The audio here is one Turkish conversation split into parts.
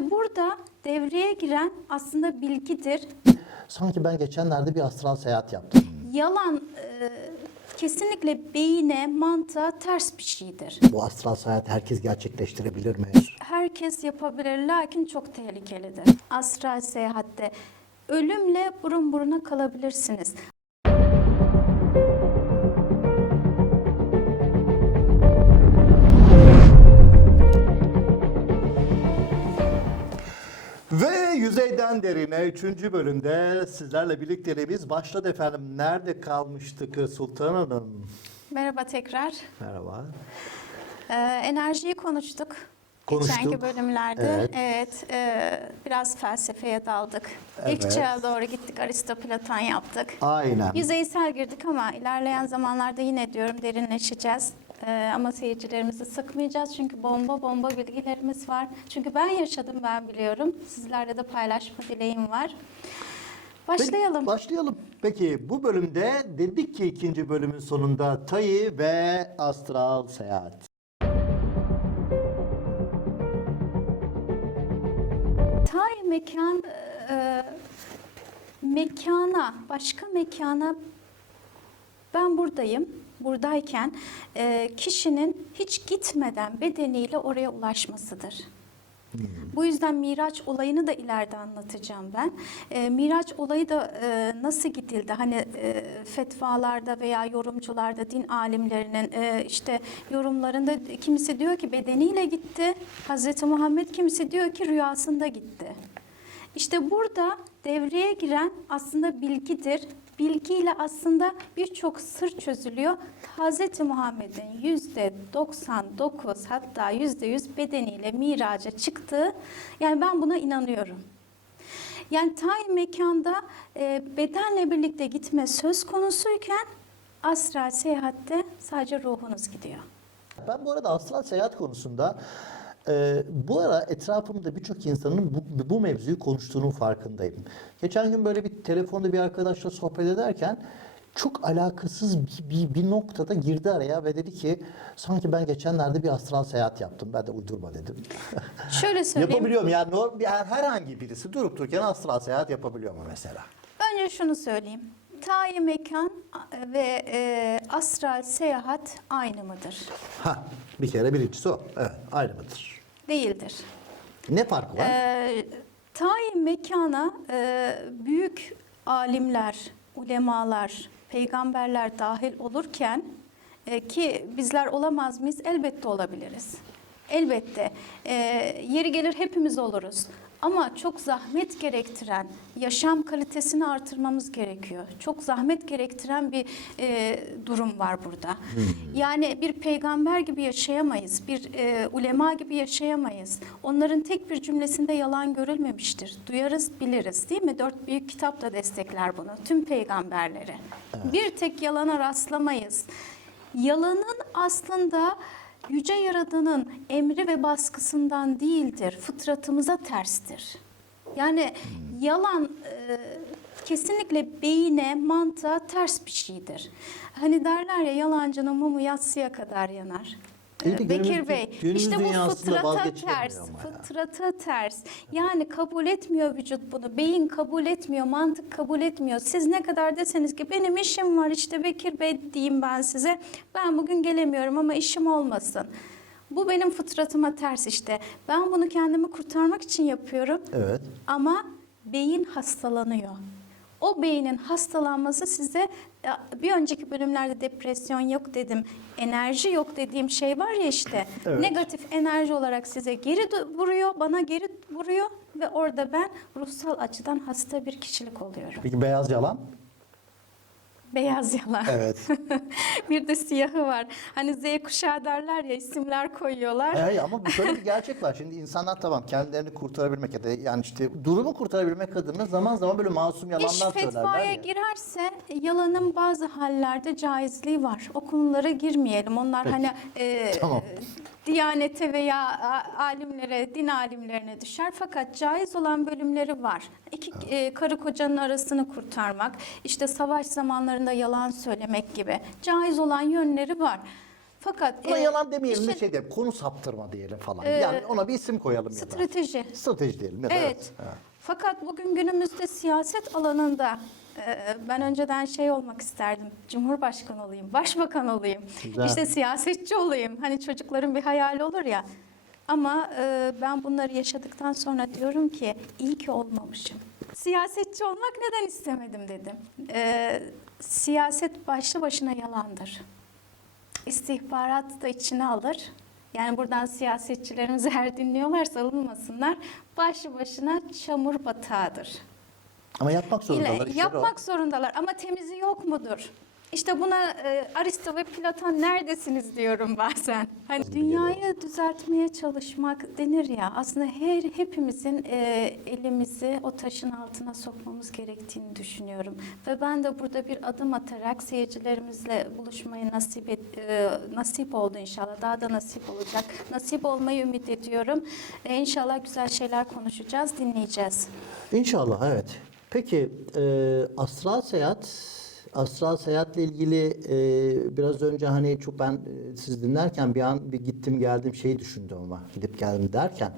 Burada devreye giren aslında bilgidir. Sanki ben geçenlerde bir astral seyahat yaptım. Yalan e, kesinlikle beyine, mantığa ters bir şeydir. Bu astral seyahat herkes gerçekleştirebilir mi? Herkes yapabilir lakin çok tehlikelidir. Astral seyahatte ölümle burun buruna kalabilirsiniz. Yüzeyden derine 3. bölümde sizlerle birlikteliğimiz başladı efendim. Nerede kalmıştık Sultan Hanım? Merhaba tekrar. Merhaba. Ee, enerjiyi konuştuk. Konuştuk. Geçenki bölümlerde. Evet. Evet. e, biraz felsefeye daldık. İlk Evet. çağa doğru gittik. Aristo, Platon yaptık. Aynen. Yüzeysel girdik ama ilerleyen zamanlarda yine diyorum derinleşeceğiz. Ee, ama seyircilerimizi sıkmayacağız çünkü bomba bomba bilgilerimiz var. Çünkü ben yaşadım ben biliyorum. Sizlerle de paylaşma dileğim var. Başlayalım. Peki, başlayalım. Peki bu bölümde dedik ki ikinci bölümün sonunda Tayi ve astral seyahat. Tay mekan e, mekana, başka mekana ben buradayım. Buradayken e, kişinin hiç gitmeden bedeniyle oraya ulaşmasıdır. Bu yüzden Miraç olayını da ileride anlatacağım ben. E, Miraç olayı da e, nasıl gidildi? Hani e, fetvalarda veya yorumcularda, din alimlerinin e, işte yorumlarında kimisi diyor ki bedeniyle gitti. Hazreti Muhammed kimisi diyor ki rüyasında gitti. İşte burada devreye giren aslında bilgidir. Bilgiyle aslında birçok sır çözülüyor. Hz. Muhammed'in yüzde 99 hatta yüzde 100 bedeniyle miraca çıktığı yani ben buna inanıyorum. Yani tayin mekanda e, bedenle birlikte gitme söz konusuyken astral seyahatte sadece ruhunuz gidiyor. Ben bu arada astral seyahat konusunda e, bu ara etrafımda birçok insanın bu, bu mevzuyu konuştuğunun farkındayım. Geçen gün böyle bir telefonda bir arkadaşla sohbet ederken çok alakasız bir, bir, bir noktada girdi araya ve dedi ki sanki ben geçenlerde bir astral seyahat yaptım. Ben de uydurma dedim. Şöyle söyleyeyim. Yapabiliyorum yani, herhangi birisi durup dururken astral seyahat yapabiliyor mu mesela? Önce şunu söyleyeyim. Tayin mekan ve e, astral seyahat aynı mıdır? Ha, bir kere birincisi o. Evet, aynı mıdır? Değildir. Ne farkı var? E, tayin mekana e, büyük alimler, ulemalar, peygamberler dahil olurken e, ki bizler olamaz mıyız? Elbette olabiliriz. Elbette. E, yeri gelir hepimiz oluruz. Ama çok zahmet gerektiren, yaşam kalitesini artırmamız gerekiyor. Çok zahmet gerektiren bir e, durum var burada. Yani bir peygamber gibi yaşayamayız, bir e, ulema gibi yaşayamayız. Onların tek bir cümlesinde yalan görülmemiştir. Duyarız, biliriz değil mi? Dört büyük kitap da destekler bunu. Tüm peygamberleri. Bir tek yalana rastlamayız. Yalanın aslında Yüce Yaradan'ın emri ve baskısından değildir, fıtratımıza terstir. Yani yalan e, kesinlikle beyine, mantığa ters bir şeydir. Hani derler ya yalancının mumu yatsıya kadar yanar. E, de Bekir günümüz- Bey, günümüz işte bu fıtrata ters, ya. fıtrata ters. Yani kabul etmiyor vücut bunu, beyin kabul etmiyor, mantık kabul etmiyor. Siz ne kadar deseniz ki benim işim var işte Bekir Bey diyeyim ben size. Ben bugün gelemiyorum ama işim olmasın. Bu benim fıtratıma ters işte. Ben bunu kendimi kurtarmak için yapıyorum. Evet. Ama beyin hastalanıyor. O beynin hastalanması size bir önceki bölümlerde depresyon yok dedim. Enerji yok dediğim şey var ya işte. Evet. Negatif enerji olarak size geri vuruyor, bana geri vuruyor ve orada ben ruhsal açıdan hasta bir kişilik oluyorum. Peki beyaz yalan? Beyaz yalan. Evet. bir de siyahı var. Hani Z kuşağı derler ya isimler koyuyorlar. Hayır ama bu şöyle bir gerçek var. Şimdi insanlar tamam kendilerini kurtarabilmek ya da yani işte durumu kurtarabilmek adına zaman zaman böyle masum İş yalanlar söylerler fetvaya ya. girerse yalanın bazı hallerde caizliği var. O konulara girmeyelim. Onlar Peki. hani e, Tamam. Diyanete veya alimlere, din alimlerine düşer. Fakat caiz olan bölümleri var. İki e, karı kocanın arasını kurtarmak, işte savaş zamanlarında yalan söylemek gibi caiz olan yönleri var. Fakat Buna e, yalan demeyelim de işin şey diyelim. Konu saptırma diyelim falan. Ee, yani ona bir isim koyalım ya da. strateji. Strateji diyelim. ya da Evet. evet. Fakat bugün günümüzde siyaset alanında e, ben önceden şey olmak isterdim. Cumhurbaşkanı olayım, başbakan olayım. Güzel. işte siyasetçi olayım. Hani çocukların bir hayali olur ya. Ama e, ben bunları yaşadıktan sonra diyorum ki iyi ki olmamışım. Siyasetçi olmak neden istemedim dedim. E, siyaset başlı başına yalandır. İstihbarat da içine alır. Yani buradan siyasetçilerimiz eğer dinliyorlarsa alınmasınlar. Başlı başına çamur batağıdır. Ama yapmak zorundalar. İle- işleri o. yapmak zorundalar ama temizi yok mudur? İşte buna e, Aristo ve Platon neredesiniz diyorum bazen. Hani dünyayı düzeltmeye çalışmak denir ya aslında her hepimizin e, elimizi o taşın altına sokmamız gerektiğini düşünüyorum. Ve ben de burada bir adım atarak seyircilerimizle buluşmayı nasip et, e, nasip oldu inşallah. Daha da nasip olacak. Nasip olmayı ümit ediyorum. E, inşallah güzel şeyler konuşacağız, dinleyeceğiz. İnşallah evet. Peki e, astral seyahat astral seyahatle ilgili e, biraz önce hani çok ben e, siz dinlerken bir an bir gittim geldim şeyi düşündüm ama gidip geldim derken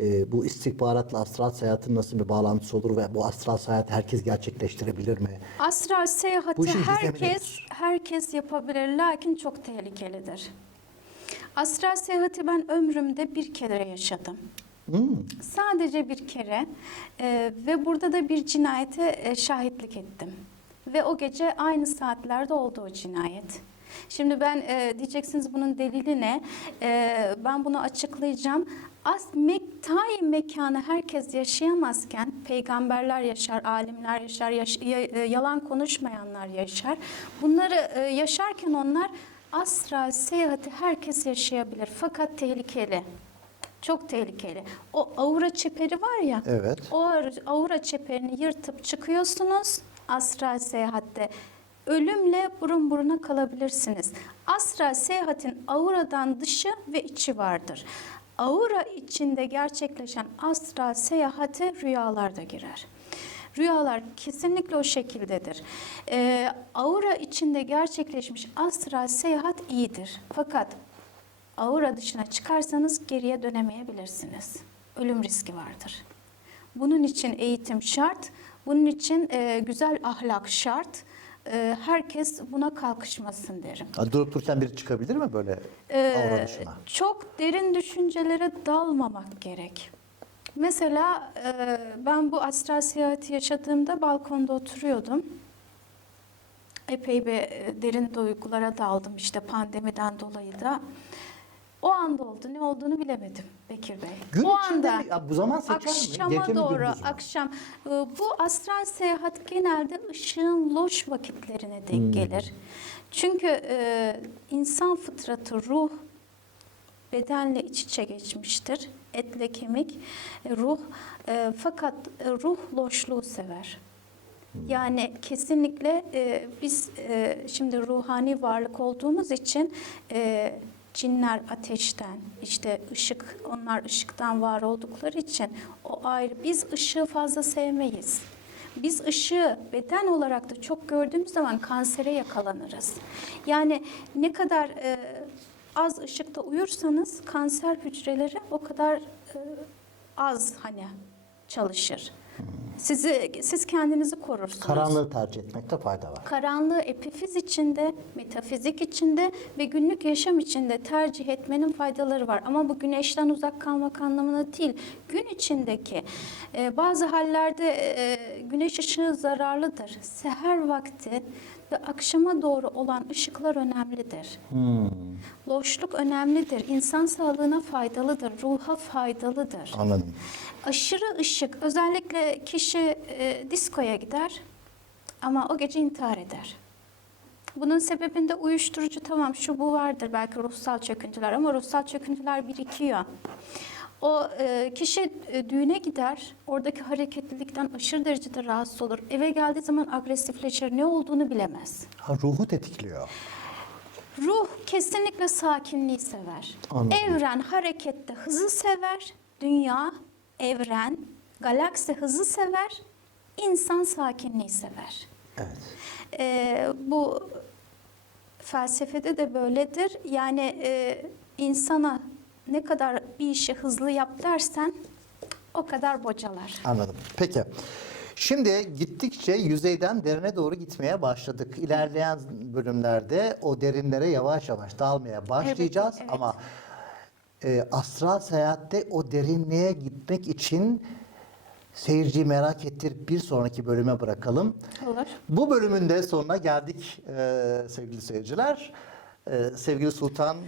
e, bu istihbaratla astral seyahatin nasıl bir bağlantısı olur ve bu astral seyahat herkes gerçekleştirebilir mi? Astral Bu seyahati işin herkes herkes yapabilir lakin çok tehlikelidir. Astral seyahati ben ömrümde bir kere yaşadım. Hmm. Sadece bir kere Ee, ve burada da bir cinayete e, şahitlik ettim. Ve o gece aynı saatlerde oldu o cinayet. Şimdi ben e, diyeceksiniz bunun delili ne? E, ben bunu açıklayacağım. As mek tayi mekanı herkes yaşayamazken peygamberler yaşar, alimler yaşar, yaş- ya- e, yalan konuşmayanlar yaşar. Bunları e, yaşarken onlar astral seyahati herkes yaşayabilir fakat tehlikeli. Çok tehlikeli. O aura çeperi var ya. Evet. O aura çeperini yırtıp çıkıyorsunuz astral seyahatte. Ölümle burun buruna kalabilirsiniz. Astral seyahatin auradan dışı ve içi vardır. Aura içinde gerçekleşen astral seyahate rüyalar da girer. Rüyalar kesinlikle o şekildedir. Ee, aura içinde gerçekleşmiş astral seyahat iyidir. Fakat aura dışına çıkarsanız geriye dönemeyebilirsiniz. Ölüm riski vardır. Bunun için eğitim şart, bunun için e, güzel ahlak şart. E, herkes buna kalkışmasın derim. Durup dururken biri çıkabilir mi böyle dışına? Çok derin düşüncelere dalmamak gerek. Mesela e, ben bu astral seyahati yaşadığımda balkonda oturuyordum. Epey bir e, derin duygulara daldım işte pandemiden dolayı da. O anda oldu. Ne olduğunu bilemedim Bekir Bey. Gün o anda mi? Ya bu zaman seçer mi? akşama Gece mi, doğru gündüz mü? akşam e, bu astral seyahat genelde ışığın loş vakitlerine denk Hmm. gelir. Çünkü e, insan fıtratı ruh bedenle iç içe geçmiştir. Etle kemik, e, ruh. E, fakat ruh loşluğu sever. Yani kesinlikle e, biz e, şimdi ruhani varlık olduğumuz için e, cinler ateşten, işte ışık, onlar ışıktan var oldukları için o ayrı. Biz ışığı fazla sevmeyiz. Biz ışığı beden olarak da çok gördüğümüz zaman kansere yakalanırız. Yani ne kadar e, az ışıkta uyursanız kanser hücreleri o kadar e, az hani çalışır. Sizi siz kendinizi korursunuz. Karanlığı tercih etmekte fayda var. Karanlığı epifiz içinde, metafizik içinde ve günlük yaşam içinde tercih etmenin faydaları var. Ama bu güneşten uzak kalmak anlamına değil. Gün içindeki e, bazı hallerde e, güneş ışığı zararlıdır. Seher vakti ve akşama doğru olan ışıklar önemlidir. Hmm, Loşluk önemlidir. İnsan sağlığına faydalıdır, ruha faydalıdır. anladım. Aşırı ışık, özellikle kişi e, diskoya gider ama o gece intihar eder. Bunun sebebinde uyuşturucu tamam şu bu vardır belki ruhsal çöküntüler ama ruhsal çöküntüler birikiyor. O e, kişi e, düğüne gider, oradaki hareketlilikten aşırı derecede rahatsız olur. Eve geldiği zaman agresifleşir, ne olduğunu bilemez. Ha, ruhu tetikliyor. Ruh kesinlikle sakinliği sever. Anladım. Evren harekette hızı sever. Dünya, evren, galaksi hızı sever. İnsan sakinliği sever. Evet. Ee, bu felsefede de böyledir. Yani e, insana ne kadar bir işi hızlı yap dersen o kadar bocalar. Anladım. Peki. Şimdi gittikçe yüzeyden derine doğru gitmeye başladık. İlerleyen bölümlerde o derinlere yavaş yavaş dalmaya başlayacağız evet. ama e, astral seyahatte o derinliğe gitmek için seyirciyi merak ettirip bir sonraki bölüme bırakalım. Olur. Bu bölümün de sonuna geldik e, sevgili seyirciler. E, sevgili Sultan e,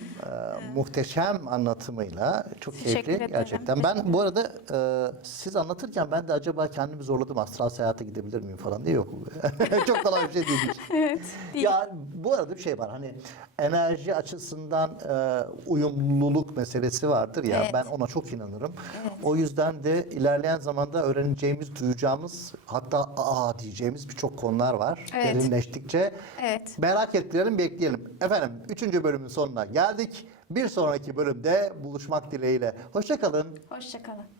muhteşem anlatımıyla çok keyifli gerçekten. Ben bu arada e, siz anlatırken ben de acaba kendimi zorladım astral seyahate gidebilir miyim falan diye yok. çok kolay bir şey değilmiş. Evet. Değil. Ya bu arada bir şey var hani enerji açısından e, uyumluluk meselesi vardır ya Evet. ben ona çok inanırım. Evet. O yüzden de ilerleyen zamanda öğreneceğimiz, duyacağımız hatta aa diyeceğimiz birçok konular var. Evet. Derinleştikçe Evet. merak ettirelim, bekleyelim. Efendim 3. bölümün sonuna geldik. Bir sonraki bölümde buluşmak dileğiyle. Hoşçakalın. Hoşçakalın.